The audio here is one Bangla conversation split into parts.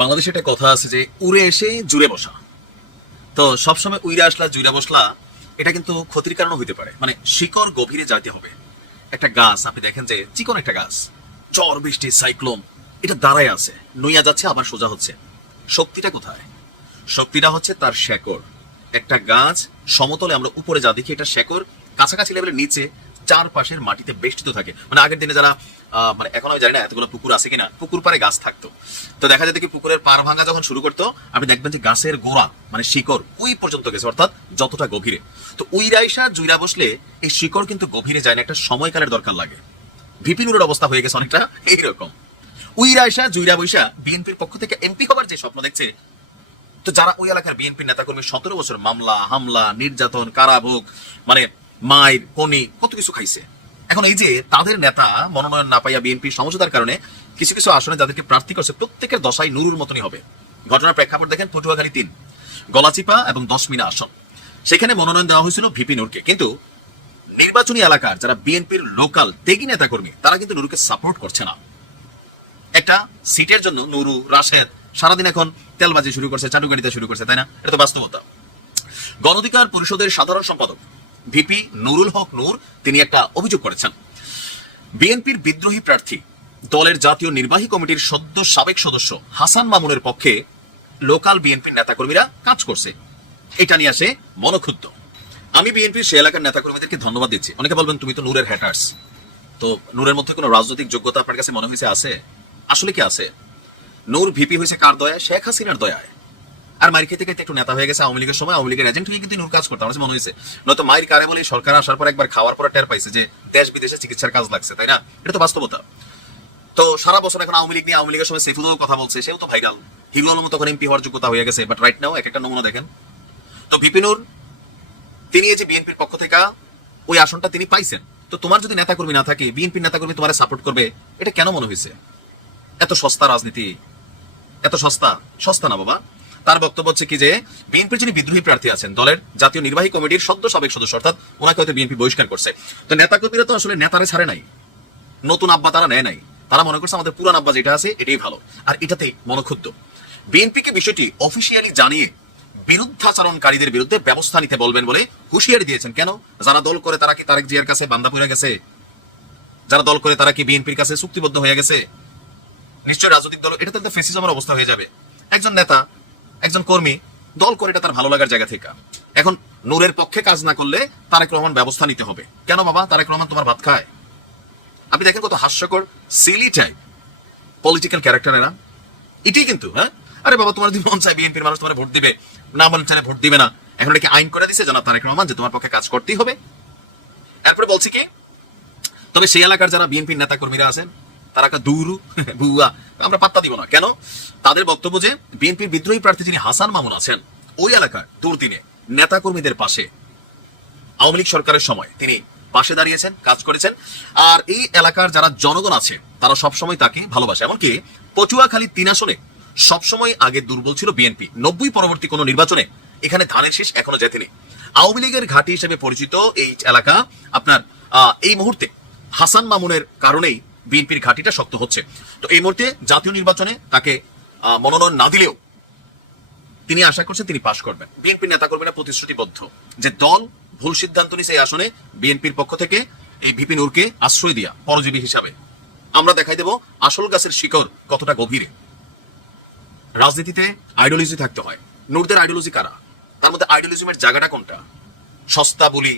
বাংলাদেশে একটা কথা আছে যে উড়ে এসে জুড়ে বসা। তো সবসময় উইরা আসলা জুড়ে বসলা, এটা কিন্তু ক্ষতির কারণ হইতে পারে। মানে শিকড় গভীরে যাইতে হবে। একটা গাছ আপনি দেখেন যে চিকন একটা গাছ, ঝড় বৃষ্টি সাইক্লোন এটা দাঁড়ায় আছে, নইয়া যাচ্ছে আবার সোজা হচ্ছে। শক্তিটা কোথায়? শক্তিটা হচ্ছে তার শেকড়। একটা গাছ সমতলে আমরা উপরে যা দেখি, এটা শেকড় কাছাকাছি লেভেলের নিচে চারপাশের মাটিতে বেষ্টিত থাকে। মানে আগের দিনে যারা মানে এখন আমি জানি না এতগুলো পুকুর আছে কিনা, পুকুর পাড়ে গাছ থাকতো, তো দেখা যেত কি পুকুরের পার ভাঙা যখন শুরু করতো আপনি দেখবেন যে গাছের গোড়া মানে শিকড় ওই পর্যন্ত গেছে, অর্থাৎ যতটা গভীরে। তো উইরাইসা জুইরা বসলে এই শিকড় কিন্তু গভীরে যায় না, একটা সময়কালের দরকার লাগে। ভিপিনুরের অবস্থা হয়ে গেছে অনেকটা এইরকম। উইরাইসা জুইরা বৈশা বিএনপির পক্ষ থেকে এমপি হবার যে স্বপ্ন দেখছে, তো যারা ওই এলাকার বিএনপির নেতাকর্মী 17 বছর মামলা হামলা নির্যাতন কারাভোগ মানে মায়ের কোনি কত কিছু খাইছে, এখন এই যে তাদের নেতা মনোনয়ন না পাইয়া বিএনপির সমঝোতার কারণে কিছু কিছু আসনে যাদেরকে প্রার্থী করছে প্রত্যেকের দশাই নুরুর মতনই হবে। ঘটনার প্রেক্ষাপট দেখেন, পটুয়াখালী 3 গলাচিপা এবং 10 মিনা আসন, সেখানে মনোনয়ন দেওয়া হয়েছিল ভিপি নূরকে। কিন্তু নির্বাচনী এলাকার যারা বিএনপির লোকাল তেগি নেতাকর্মী তারা কিন্তু নুরুকে সাপোর্ট করছে না। একটা সিটের জন্য নুরু রাশেদ সারাদিন এখন তেলবাজি শুরু করছে, চাটুকারিতা শুরু করছে, তাই না? এটা তো বাস্তবতা। গণ অধিকার পরিষদের সাধারণ সম্পাদক ভিপি নুরুল হক নূর তিনি একটা অভিযোগ করেছেন, বিএনপির বিদ্রোহী প্রার্থী দলের জাতীয় নির্বাহী কমিটির সাবেক সদস্য হাসান মামুনের পক্ষে লোকাল বিএনপির নেতাকর্মীরা কাজ করছে। এটা নিয়ে আসে মনক্ষুব্ধ। আমি বিএনপির সে এলাকার নেতাকর্মীদেরকে ধন্যবাদ দিচ্ছি। অনেকে বলবেন তুমি তো নূরের হ্যাটার্স, তো নূরের মধ্যে কোনো রাজনৈতিক যোগ্যতা আপনার কাছে মনে হয়েছে আছে? আসলে কি আছে? নূর ভিপি হয়েছে কার দয়ায়? শেখ হাসিনার দয়ায়। আর মায়ের খেতে খেতে একটু নেতা হয়ে গেছে আওয়ামী লীগের সময়, আওয়ামী লীগের এজেন্ট হয়ে কিন্তু নূর কাজ করতে আমার মনে হয়েছে। নয়তো মায়ের কারে বলে সরকার আসার পর একবার খাওয়ার পর টের পাইছে যে দেশ বিদেশে চিকিৎসার কাজ লাগছে, তাই না? এটা তো বাস্তবতা। তো সারা বছর এখন আওয়ামী লীগ নিয়ে, আওয়ামী লীগের সময় সেফুদও কথা বলছে, সেও তো ভাইরাল। হিরো আলম তখন এমপি হওয়ার যোগ্যতা হয়ে গেছে, বাট রাইট নাও এক একটা নমুনা দেখেন। তো ভিপি নূর তিনি এই যে বিএনপির পক্ষ থেকে ওই আসনটা তিনি পাইছেন, তো তোমার যদি নেতাকর্মী না থাকে, বিএনপির নেতাকর্মী তোমার সাপোর্ট করবে, এটা কেন মনে হয়েছে? এত সস্তা রাজনীতি, এত সস্তা? সস্তা না বাবা। তার বক্তব্য হচ্ছে কি যে বিএনপির যিনি বিদ্রোহী প্রার্থী আছেন দলের জাতীয় নির্বাহী কমিটির সাবেক সদস্য, অর্থাৎ ওনাকে হয়তো বিএনপি বহিষ্কার করছে। তো নেতাকর্মীরা তো আসলে নেতারে ছাড়ে নাই, নতুন আব্বা তারা নেয় নাই, তারা মনে করছে আমাদের পুরান আব্বা যেটা আছে এটাই ভালো, আর এটাতেই মনক্ষুব্ধ। বিএনপিকে বিষয়টি অফিসিয়ালি জানিয়ে বিরুদ্ধাচরণকারীদের বিরুদ্ধে ব্যবস্থা নিতে বলবেন বলে হুঁশিয়ারি দিয়েছেন। কেন? যারা দল করে তারা কি তারেক জিয়ার কাছে বান্দা পড়ে গেছে? যারা দল করে তারা কি বিএনপির কাছে চুক্তিবদ্ধ হয়ে গেছে? নিশ্চয় রাজনৈতিক দল, এটা তো ফেসিজমের অবস্থা হয়ে যাবে। একজন নেতা একজন কর্মী দল করে এটা তার ভালো লাগার জায়গা থেকে। এখন নূরের পক্ষে কাজ না করলে তারেক রহমান ব্যবস্থা নিতে হবে। কেন বাবা? তারেক রহমান তোমার ভাত খায়? আপনি দেখেন কত হাস্যকর সিলি টাইপ পলিটিক্যাল ক্যারেক্টার এরা। এটাই কিন্তু হ্যাঁ, আরে বাবা তোমার যদি মন চায় বিএনপির মানুষ তোমার ভোট দিবে, না মন চাইলে ভোট দিবে না। এখন এটা কি আইন করে দিছে জনাব তারেক রহমান যে তোমার পক্ষে কাজ করতেই হবে? এরপরে বলছি কি, তবে সেই এলাকার যারা বিএনপির নেতা কর্মীরা আছেন তারা একটা দূরু বুয়া, আমরা পাত্তা দিব না। কেন? তাদের বক্তব্য যে বিএনপির বিদ্রোহী প্রার্থী যিনি হাসান মামুন আছেন ওই এলাকার দুর্দিনে নেতা কর্মীদের পাশে আওয়ামী লীগ সরকারের সময় তিনি পাশে দাঁড়িয়েছেন, কাজ করেছেন। আর এই এলাকার যারা জনগণ আছে তারা সবসময় তাকে ভালোবাসে। এমনকি পটুয়াখালী 3 আসনে সবসময় আগে দুর্বল ছিল বিএনপি। 90 পরবর্তী কোন নির্বাচনে এখানে ধানের শীষ এখনো জেতেনি। আওয়ামী লীগের ঘাঁটি হিসেবে পরিচিত এই এলাকা আপনার এই মুহূর্তে হাসান মামুনের কারণেই বিএনপির ঘাঁটিটা শক্ত হচ্ছে। তো এই মুহূর্তে জাতীয় নির্বাচনে তাকে মনোনয়ন না দিলেও তিনি আশা করছেন তিনি পাশ করবেন। বিএনপির নেতাকর্মীরা প্রতিশ্রুতিবদ্ধ যে দল ভুল সিদ্ধান্ত নিছে এই আসনে বিএনপির পক্ষ থেকে এই ভিপি নূরকে আশ্রয় দিয়া পরজীবী হিসাবে আমরা দেখাই দেব আসল গাছের শিকড় কতটা গভীরে। রাজনীতিতে আইডিওলজি থাকতে হয়। নূরদের আইডিওলজি কারা? তার মধ্যে আইডিওলজিমের জায়গাটা কোনটা? সস্তা বলি,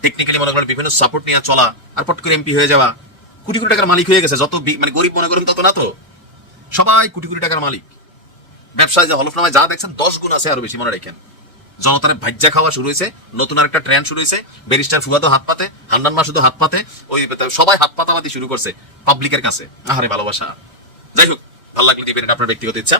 টেকনিক্যালি মনে করেন বিভিন্ন সাপোর্ট নিয়ে চলা, আর পট করে এমপি হয়ে যাওয়া। কোটি কোটি টাকার মালিক হয়ে গেছে, যত মানে গরিব মনে করেন তত না, তো সবাই কোটি কোটি টাকার মালিক। ব্যবসায় যে হলফনামায় যা দেখছেন 10 গুণ আছে আরো বেশি, মনে রাখেন। জনতার ভাজ্যা খাওয়া শুরু হয়েছে, নতুন আর একটা ট্রেন্ড শুরু হয়েছে। ব্যারিস্টার ফুয়াদও হাত পাতে, হান্নান মা শুধু হাত পাতে, ওই সবাই হাত পাতামাতি শুরু করছে পাবলিকের কাছে। আহারে ভালোবাসা। যাই হোক, ভালো লাগলে দিবেন, আপনার ব্যক্তিগত ইচ্ছা।